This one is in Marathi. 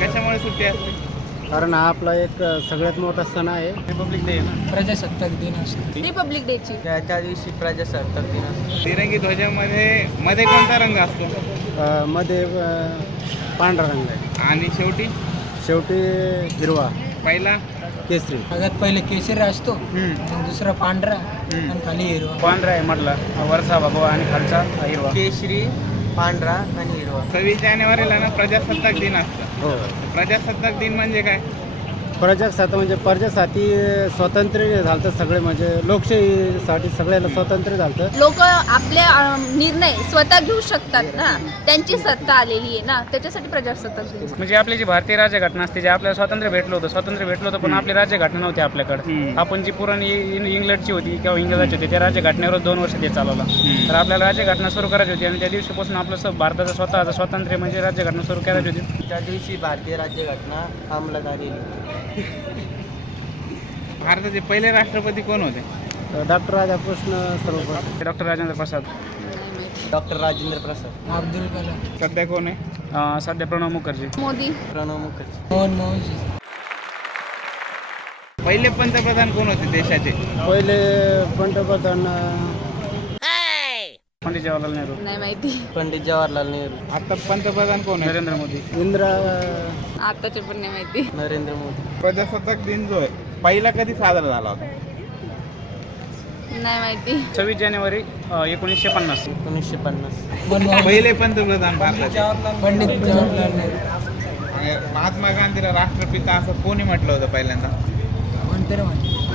कशामुळे सुट्टी असते कारण हा आपला एक सगळ्यात मोठा सण आहे. रिपब्लिक डे ना? प्रजासत्ताक दिन असतो. रिपब्लिक डेची त्या त्या दिवशी प्रजासत्ताक दिन असतो. तिरंगी ध्वजामध्ये मध्ये कोणता रंग असतो? अ, मध्ये अ, पांढरा रंग आहे. आणि शेवटी? शेवटी हिरवा. पहिला? केसरी. सगळ्यात पहिले केशरी असतो मग दुसरा पांढरा आणि खाली हिरवा. पांढरा आहे म्हटला. वरचा भगवा आणि खालचा हिरवा. केशरी पांढरा आणि हिरवा. सव्वीस जानेवारीला ना प्रजासत्ताक दिन असतं. हो. प्रजासत्ताक दिन म्हणजे काय? प्रजासत्ताक म्हणजे प्रजासाठी स्वातंत्र्य झालं सगळे म्हणजे लोकशाहीसाठी सगळ्याला स्वातंत्र्य झालं लोक आपले निर्णय स्वतः घेऊ शकतात ना? त्यांची सत्ता आलेली आहे ना? त्याच्यासाठी प्रजासत्ताक दिन म्हणजे आपली जी भारतीय राज्यघटना असते जे आपल्याला स्वातंत्र्य भेटलं होतं स्वातंत्र्य भेटलं होतं पण आपली राज्यघटना नव्हती आपल्याकडे. आपण जी पुराणी इ- इंग्लंडची होती किंवा इंग्रजाची होती त्या राज्यघटनेवर दोन वर्ष ते चालवलं. तर आपल्याला राज्यघटना सुरू करायची होती आणि त्या दिवशीपासून आपलं स- भारताचं स्वतःचं स्वातंत्र्य म्हणजे राज्यघटना सुरू करायची होती. त्या दिवशी भारतीय राज्यघटना अंमलात आलेली भारताचे पहिले राष्ट्रपती कोण होते? डॉक्टर राधाकृष्ण सरोवर डॉक्टर राजेंद्र प्रसाद. डॉक्टर राजेंद्र प्रसाद. अब्दुल कलाम. सध्या कोण आहे? सध्या प्रणव मुखर्जी. मोदी. प्रणव मुखर्जी. मोहन पहिले पंतप्रधान कोण होते देशाचे? पहिले पंतप्रधान पंडित जवाहरलाल नेहरू. नाही माहिती. पंडित जवाहरलाल नेहरू. आता पंतप्रधान कोण आहे नरेंद्र मोदी. इंदिरा आताचे पण नाही माहिती. नरेंद्र मोदी. प्रजासत्ताक दिन जो आहे पहिला कधी साजरा झाला होता? नाही माहिती. सव्वीस जानेवारी एकोणीसशे पन्नास. एकोणीसशे पन्नास. पहिले पंतप्रधान भारताचे. पंडित जवाहरलाल नेहरू. महात्मा गांधीला राष्ट्रपिता असं कोणी म्हटलं होतं पहिल्यांदा? कोणतरी म्हणते